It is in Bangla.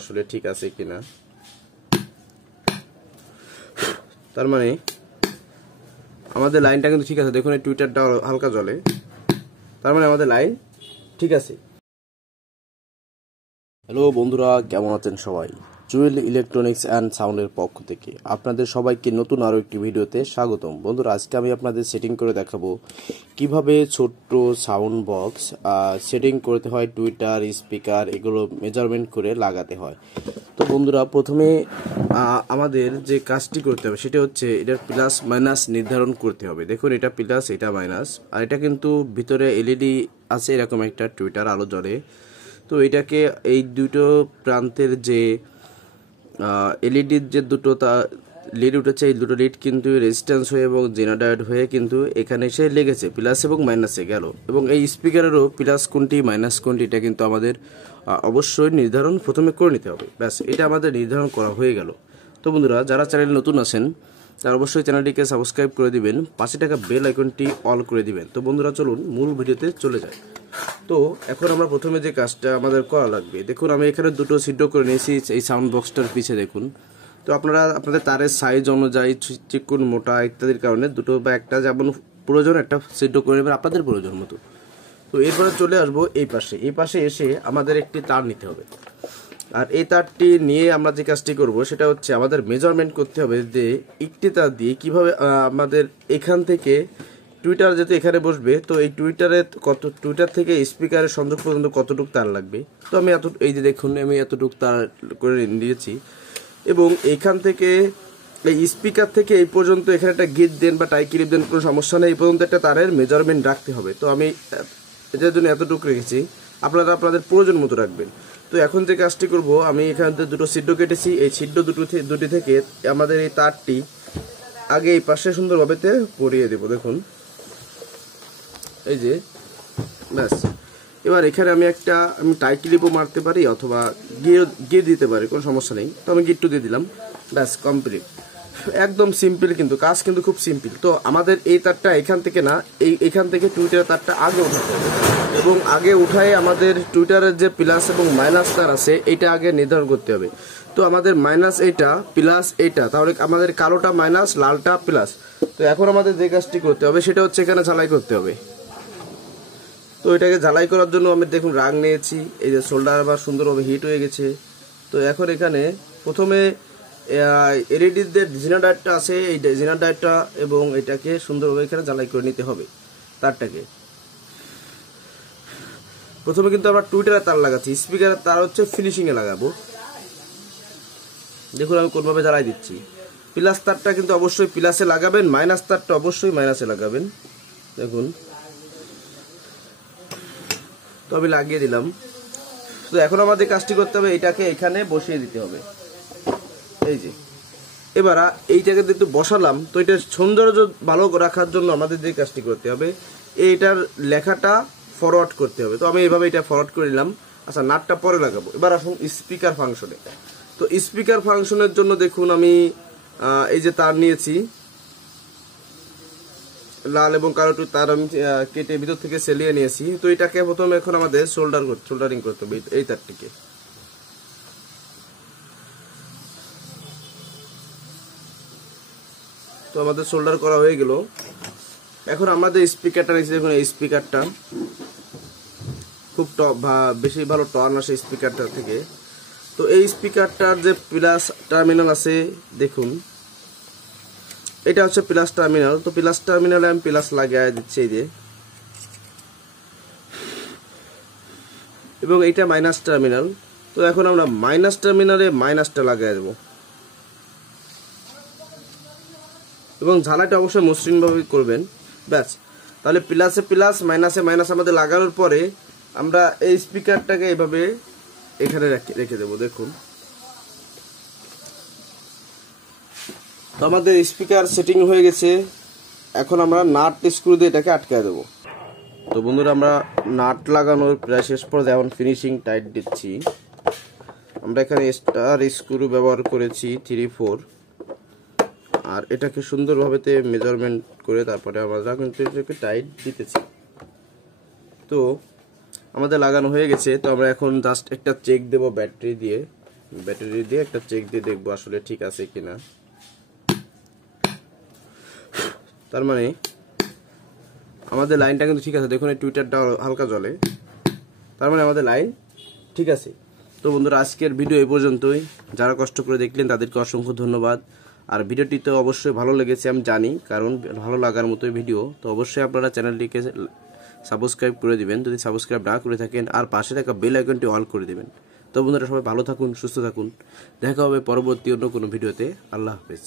আসলে ঠিক আছে কিনা। তার মানে আমাদের লাইনটা কিন্তু ঠিক আছে, দেখুন এই টুইটারটা হালকা জ্বলে, তার মানে আমাদের লাইন ঠিক আছে। হ্যালো বন্ধুরা, কেমন আছেন সবাই? জুয়েল ইলেকট্রনিক্স অ্যান্ড সাউন্ডের পক্ষ থেকে আপনাদের সবাইকে নতুন আরও একটি ভিডিওতে স্বাগতম। বন্ধুরা, আজকে আমি আপনাদের সেটিং করে দেখাবো কিভাবে ছোট্ট সাউন্ড বক্স সেটিং করতে হয়, টুইটার, স্পিকার এগুলো মেজারমেন্ট করে লাগাতে হয়। তো বন্ধুরা, প্রথমে আমাদের যে কাজটি করতে হবে সেটা হচ্ছে এটার প্লাস মাইনাস নির্ধারণ করতে হবে। দেখুন এটা প্লাস, এটা মাইনাস, আর এটা কিন্তু ভিতরে এলইডি আছে, এরকম একটা টুইটার আলো জ্বলে। তো এটাকে এই দুটো প্রান্তের যে এলইডির যে দুটো লিড উঠেছে, এই দুটো লিড কিন্তু রেজিস্ট্যান্স হয়ে এবং জেনারেট হয়ে কিন্তু এখানে এসে লেগেছে, প্লাস এবং মাইনাসে গেল। এবং এই স্পিকারেরও প্লাস কোনটি মাইনাস কোনটি এটা কিন্তু আমাদের অবশ্যই নির্ধারণ প্রথমে করে নিতে হবে। ব্যাস, এটা আমাদের নির্ধারণ করা হয়ে গেল। তো বন্ধুরা, যারা চ্যানেলে নতুন আছেন তারা অবশ্যই চ্যানেলটিকে সাবস্ক্রাইব করে দিবেন, পাশে টাকা বেল আইকনটি অল করে দিবেন। তো বন্ধুরা, চলুন মূল ভিডিওতে চলে যায়। তো এখন আমরা প্রথমে যে কাজটা আমাদের করা লাগবে, দেখুন আমি এখানে দুটো ছিদ্র করে নিয়েছি এই সাউন্ড বক্সটার পিছে। দেখুন, তো আপনারা আপনাদের তারের সাইজ অনুযায়ী, চিকন মোটা ইত্যাদির কারণে দুটো বা একটা যেমন প্রয়োজন একটা ছিদ্র করে নেবেন আপনাদের প্রয়োজন মতো। তো এরপরে চলে আসবো এই পাশে এসে আমাদের একটি তার নিতে হবে। আর এই তারটি নিয়ে আমরা যে কাজটি করব সেটা হচ্ছে আমাদের মেজারমেন্ট করতে হবে যে একটি তার দিয়ে কিভাবে আমাদের এখান থেকে টুইটার যেহেতু এখানে বসবে, তো এই টুইটার থেকে স্পিকারের সংযোগ পর্যন্ত কতটুকু তার লাগবে। তো আমি এই যে দেখুন আমি এতটুকু তার করে নিয়েছি। এবং এইখান থেকে এই স্পিকার থেকে এই পর্যন্ত এখানে একটা গিট দেন বা টাই ক্লিপ দেন, কোনো সমস্যা নেই, এই পর্যন্ত একটা তারের মেজারমেন্ট রাখতে হবে। তো আমি এটার জন্য এতটুকু রেখেছি, আপনারা আপনাদের প্রয়োজন মতো রাখবেন। তো এখন যে কাজটি করব, আমি এখান থেকে দুটো ছিদ্র কেটেছি, এই ছিদ্র দুটি থেকে আমাদের এই তারটি আগে এই পাশে সুন্দরভাবে পরিয়ে দেব। দেখুন এই যে, ব্যাস। এবার এখানে আমি টাই ক্লিপও মারতে পারি অথবা গিয়ে দিতে পারি, কোনো সমস্যা নেই। তো আমি গিট্টু দিয়ে দিলাম, ব্যাস কমপ্লিট। একদম সিম্পল, কিন্তু কাজ কিন্তু খুব সিম্পল। তো আমাদের এই তারটা এখান থেকে না, এইখান থেকে টুইটারের তারটা আগে উঠাতে হবে, এবং আগে উঠায় আমাদের টুইটারের যে প্লাস এবং মাইনাস তার আছে এইটা আগে নির্ধারণ করতে হবে। তো আমাদের মাইনাস এইটা, প্লাস এইটা, তাহলে আমাদের কালোটা মাইনাস, লালটা প্লাস। তো এখন আমাদের যে কাজটি করতে হবে সেটা হচ্ছে এখানে ঝালাই করতে হবে। তো এটাকে ঝালাই করার জন্য আমি দেখুন রাং নিয়েছি, এই যে সোল্ডার আবার সুন্দরভাবে হিট হয়ে গেছে। তো এখন এখানে প্রথমে এলইডির যে জেনারেটরটা আছে, এই জেনারেটরটা এবং এটাকে সুন্দরভাবে এখানে ঝালাই করে নিতে হবে তারটাকে। প্রথমে কিন্তু আমরা টুইটারের তার লাগাচ্ছি, স্পিকারের তার হচ্ছে ফিনিশিংয়ে লাগাবো। দেখুন আমি কোনভাবে জ্বালাই দিচ্ছি। প্লাস তারটা কিন্তু অবশ্যই প্লাসে লাগাবেন, মাইনাস তারটা অবশ্যই মাইনাসে লাগাবেন। দেখুন, তো আমি লাগিয়ে দিলাম। তো এখন আমাদের কাজটি করতে হবে, এটাকে এখানে বসিয়ে দিতে হবে। এই যে এবার এইটাকে একটু বসালাম। তো এটার সৌন্দর্য ভালো রাখার জন্য আমাদের যে কাজটি করতে হবে, এইটার লেখাটা ফরওয়ার্ড করতে হবে। তো আমি এইভাবে এটা ফরওয়ার্ড করে নিলাম। আচ্ছা, নাটটা পরে লাগাবো। এবার আসুন স্পিকার ফাংশনে। তো স্পিকার ফাংশনের জন্য দেখুন আমি এই যে তার নিয়েছি, লাল এবং কালো তার আমি কেটে ভিতর থেকে সেলিয়ে নিয়েছি। তো এটাকে প্রথমে এখন আমাদের সোল্ডারিং করতে হবে এই তারটিকে। তো আমাদের সোল্ডার করা হয়ে গেল। এখন আমাদের স্পিকারটা নিয়েছি, দেখুন এই স্পিকারটা খুব বেশি ভালো টর্ন আসে স্পিকারটা থেকে। তো এই স্পিকারটার যে প্লাস টার্মিনাল আছে, দেখুন এটা হচ্ছে প্লাস টার্মিনাল। তো প্লাস টার্মিনালে আমি প্লাস লাগিয়ে দিচ্ছি এই যে, এবং এইটা মাইনাস টার্মিনাল। তো এখন আমরা মাইনাস টার্মিনালে মাইনাসটা লাগিয়ে দেবো, এবং ঝালাইটা অবশ্যই মসৃণভাবে করবেন। ব্যাস, তাহলে প্লাসে প্লাস, মাইনাসে মাইনাস আমাদের লাগানোর পরে আমরা এই স্পিকারটাকে এইভাবে এখানে রেখে দেবো। দেখুন, তো আমাদের স্পিকার সেটিং হয়ে গেছে। এখন আমরা নাট স্ক্রু দিয়ে এটাকে আটকায় দেবো। তো বন্ধুরা, আমরা নাট লাগানোর প্রায় শেষ পর্যায়ে এখন ফিনিশিং টাইট দিচ্ছি। আমরা এখানে স্টার স্ক্রু ব্যবহার করেছি 3-4, আর এটাকে সুন্দরভাবে মেজারমেন্ট করে তারপরে আমরা কিন্তু এটাকে টাইট দিতেছি। তো আমাদের লাগানো হয়ে গেছে। তো আমরা এখন জাস্ট একটা চেক দেব ব্যাটারি দিয়ে ব্যাটারি দিয়ে একটা চেক দিয়ে দেখবো আসলে ঠিক আছে কিনা। তার মানে আমাদের লাইনটা কিন্তু ঠিক আছে, দেখুন এই টুইটারটা হালকা জ্বলে, তার মানে আমাদের লাইন ঠিক আছে। তো বন্ধুরা আজকের ভিডিও এই পর্যন্তই। যারা কষ্ট করে দেখলেন তাদেরকে অসংখ্য ধন্যবাদ। আর ভিডিওটি তো অবশ্যই ভালো লেগেছে আমি জানি, কারণ ভালো লাগার মতোই ভিডিও। তো অবশ্যই আপনারা চ্যানেলটিকে সাবস্ক্রাইব করে দিবেন যদি সাবস্ক্রাইব না করে থাকেন, আর পাশে থাকা বেল আইকনটি অল করে দিবেন। তো বন্ধুরা সবাই ভালো থাকুন, সুস্থ থাকুন, দেখা হবে পরবর্তী অন্য কোনো ভিডিওতে। আল্লাহ হাফেজ।